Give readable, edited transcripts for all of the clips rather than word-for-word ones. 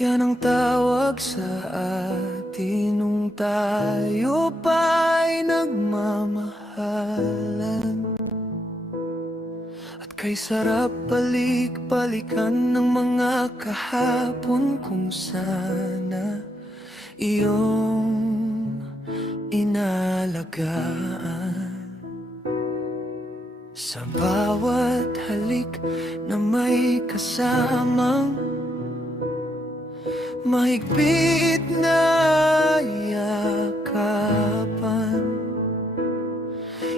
Yan ang tawag sa atin nung tayo pa'y nagmamahalan. At kay sarap balik-balikan ng mga kahapon kung sana iyong inalagaan. Sa bawat halik na may kasamang mahigpit na yakapan,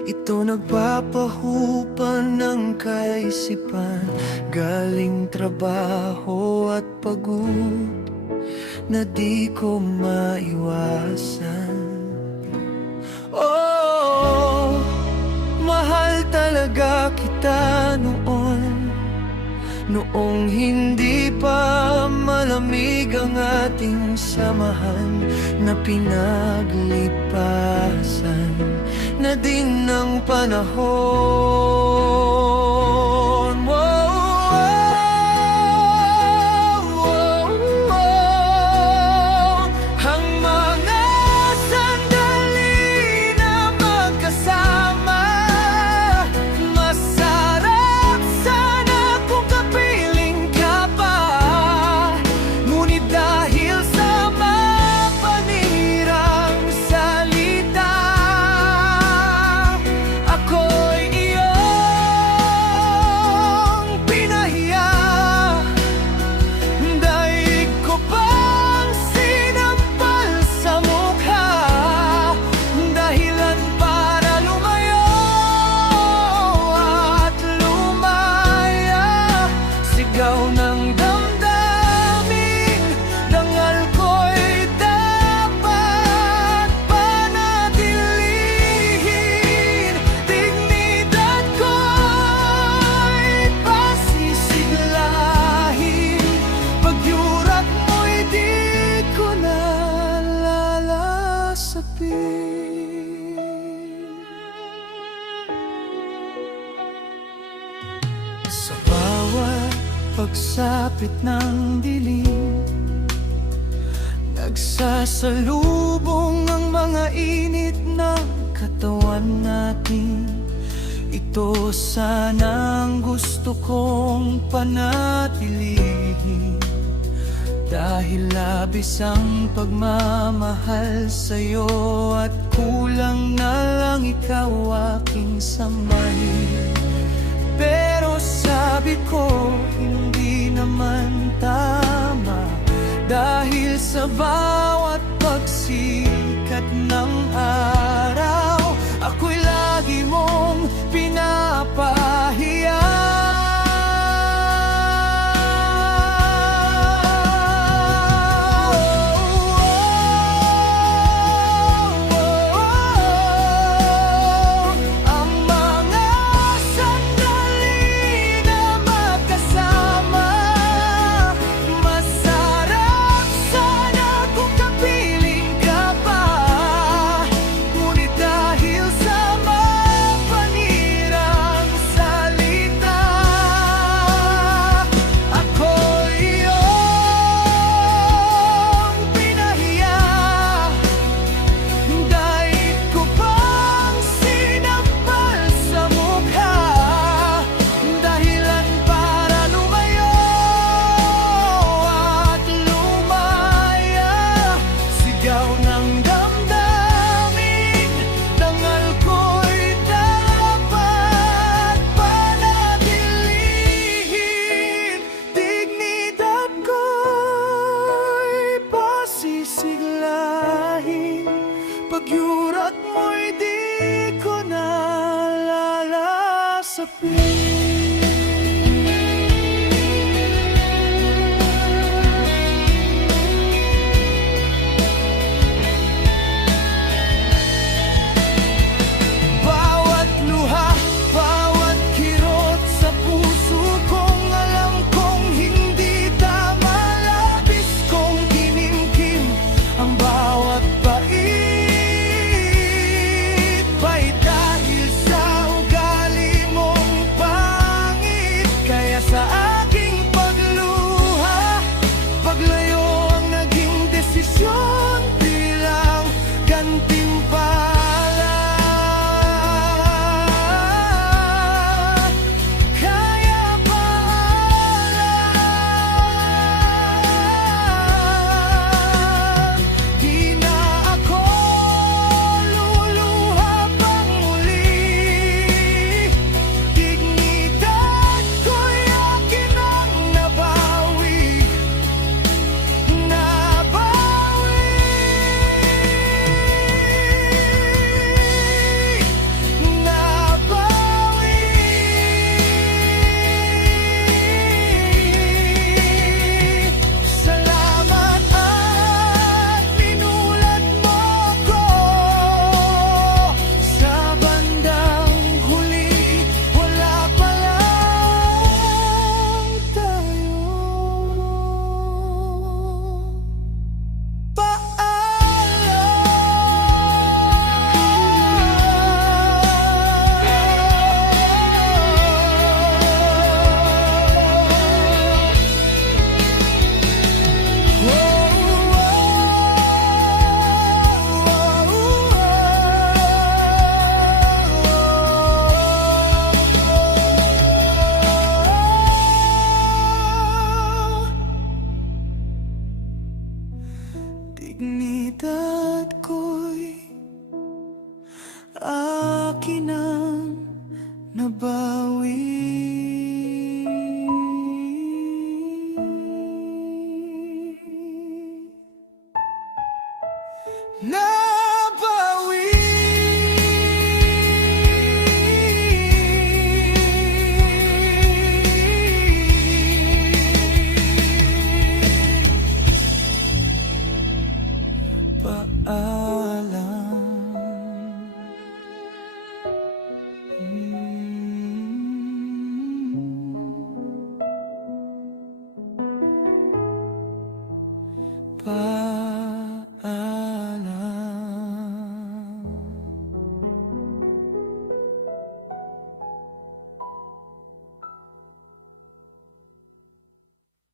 ito nagpapahupan ng kaisipan, galing trabaho at pagod na di ko maiwasan. Oh, mahal talaga kita noong hindi pa malamig ang ating samahan, na pinaglipasan na din ng panahon. Ang mga sandali na magkasama, masarap sana kung kapiling ka pa. Ngunit dahil sa mapanirang salita, ako'y iyong pinahiya. Daig ko pang sinampal sa mukha, dahilan para lumayo at lumaya. Sigaw ng damdamin, dangal ko'y dapat panatilihin. Dignidad ko'y pasisiglahin, pagyurak mo'y di ko na lalasapin. Sa bawat pagsapit ng dilim, nagsasalubong ang mga init ng katawan natin. Ito sana ang gusto kong panatilihin, dahil labis ang pagmamahal sa'yo at kulang na lang ikaw aking sambahin. Pero sabi ko, hindi naman tama, dahil sa bawat pagsikat ng araw, ako'y lagi mong pinapahiya. Ang mga sandali na magkasama, masarap sana kung Dignidad ko'y akin ang nabawi.